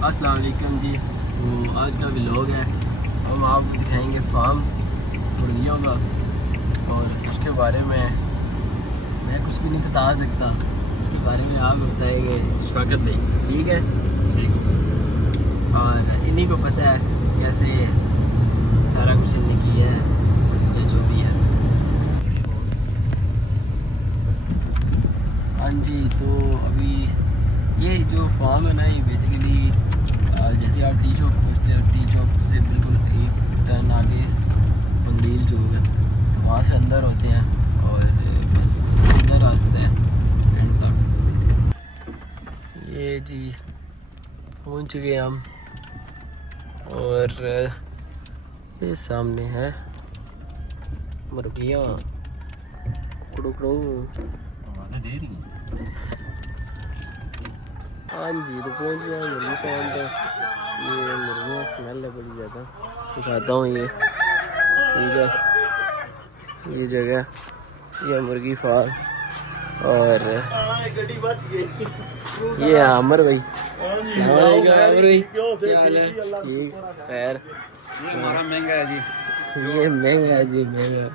अस्सलाम वालेकुम जी। तो आज का व्लॉग है, हम आपको दिखाएंगे फार्म मुर्गियों का, और उसके बारे में मैं कुछ भी नहीं बता सकता। उसके बारे में आप बताएंगे शफाकत भाई, ठीक है? और इन्हीं को पता है कैसे सारा कुछ इन्हें किया है, जो भी है। हाँ जी, तो अभी ये जो फार्म है ना, ये बेसिकली जैसे आप टी चौक पहुँचते हैं, टी चौक से बिल्कुल एक टर्न आगे मंगलील चौक है, तो वहाँ से अंदर होते हैं और बस सीधा रास्ता है एंड तक। ये जी पहुँच गए हम, और ये सामने है मुर्गियाँ कुड़ू दे रही हैं। हाँ जी, तो पहुँच गया मुर्गी फार्म पे। ये मुर्गियाँ स्मेल है बड़ी ज़्यादा, दिखाता हूँ। ये ठीक है, ये जगह, ये मुर्गी फार्म, और ये आमर भाई। आमर भाई क्या हाल है? ठीक, खैर। हमारा महंगा है जी, ये महंगा है जी, महंगा।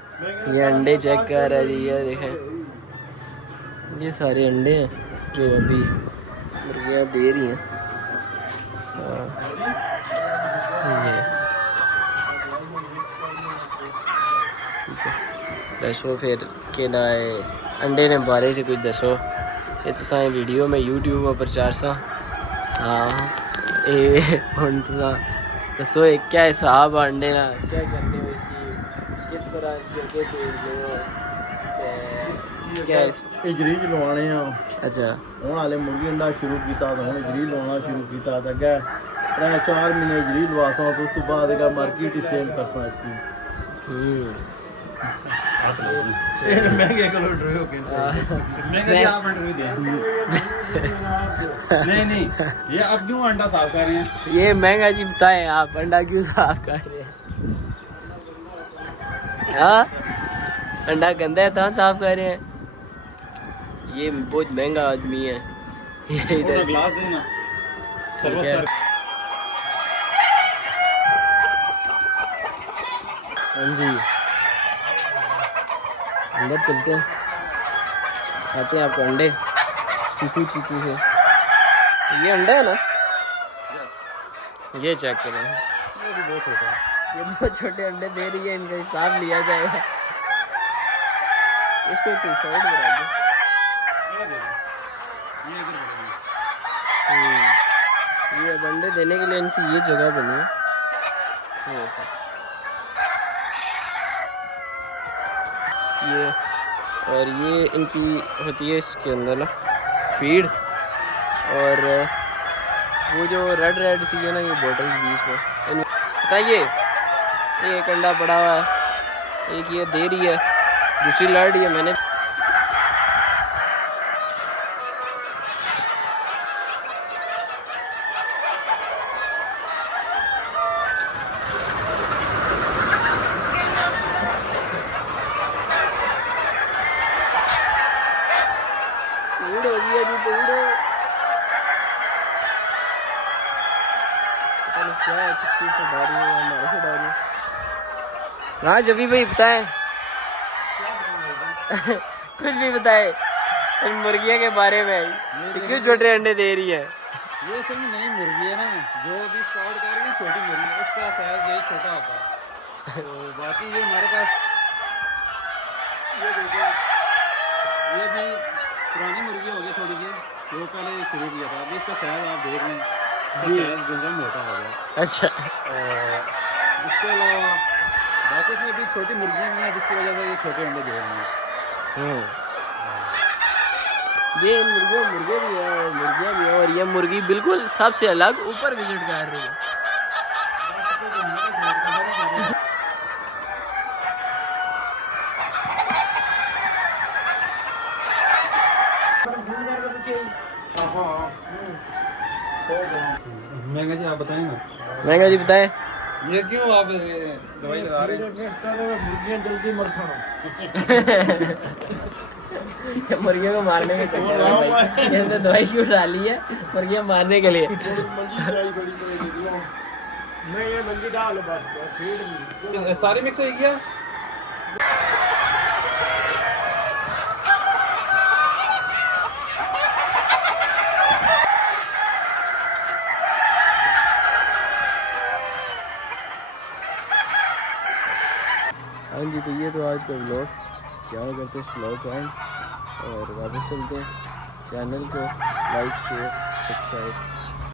ये अंडे चेक कर रहा है जी, ये देखें, ये सारे अंडे हैं जो अभी मुर्गियाँ दे रही हैं। ये ठीक है, दसो फिर के लाए अंडे ने बारे से कुछ दसो। ये तुसा वीडियो में यूट्यूब पर प्रचार सा। हाँ, ये हुन तुसा दसो एक क्या हिसाब अंडे ना क्या करने हो, इसी किस तरह से के भेजते हो, क्या इजरी लवाने आ। अच्छा, हूँ हाले मुर्गी अंडा शुरू किया, तो हूँ इजरी लवाना शुरू किया, तो अगे 3-4 महीने इजरी लवासा, तो उसके बाद मार्केट ही सेल करसा इसकी। महंगे करो ड्रो के महंगे आप इंटरव्यू दे। नहीं ये अब क्यों अंडा साफ कर रहे हैं? ये महंगा जी, बताएं आप अंडा क्यों साफ कर रहे हैं? हाँ, अंडा गंदा है तो साफ कर रहे हैं। ये बहुत महंगा आदमी है। ये इधर ग्लास देना ठीक है। हाँ जी, अंदर चलते हैं, खाते हैं आपको अंडे चीकू चीकू से। ये अंडा है ना, ये चेक करें, बहुत छोटा है। ये बहुत छोटे अंडे दे रही है, इनका हिसाब लिया जाएगा। इसको टू साइड करा दो। ये अब अंडे देने के लिए इनकी ये जगह बनी है। ये और ये इनकी होती है इसके अंदर ना फीड, और वो जो रेड सी है ना, ये बॉटल बीच में बताइए। ये एक अंडा पड़ा हुआ है, एक ये दे रही है, दूसरी लड़ रही है। मैंने पूड़ हो गया जी, पूड़ क्या है, किस चीज़ से डाल रही है, हमारे से डाल रही है। हाँ जबी भाई बताएं। कुछ भी बताए इन मुर्गियों के बारे में, क्यों छोटे अंडे दे रही है? ये सब नई मुर्गी है ना, जो भी स्टार्ट कर रही है छोटी मुर्गी, उसका साइज यही छोटा होता है। तो बाकी ये हमारे पास ये देखो, ये भी पुरानी मुर्गी हो गई थोड़ी सी, जो पहले शुरू किया था। अभी इसका साइज आप देख लें जी, गुंजा मोटा हो गया। अच्छा, इसके अलावा बाकी इसमें भी छोटी मुर्गियाँ भी हैं, जिसकी वजह से ये छोटे अंडे दे रही हैं। ये मुर्गे भी है और मुर्गियाँ भी है, और ये मुर्गी बिल्कुल सबसे अलग ऊपर विजिट कर रही है। महंगा जी आप बताएं ना। महंगा जी बताएं। ये क्यों आप दवाई लगा रहे हैं? मुर्गियां जल्दी मर ये मुर्गियों को मारने में चक्कर है भाई, इसमें दवाई क्यों डाली है मुर्गियाँ मारने के लिए। नहीं ये मंदी डाल बस फीड नहीं सारे मिक्स हो गया। हाँ जी, तो ये तो आज का व्लॉग, क्या करते हैं इस व्लॉग का एंड और वापस चलते हैं। चैनल को लाइक शेयर सब्सक्राइब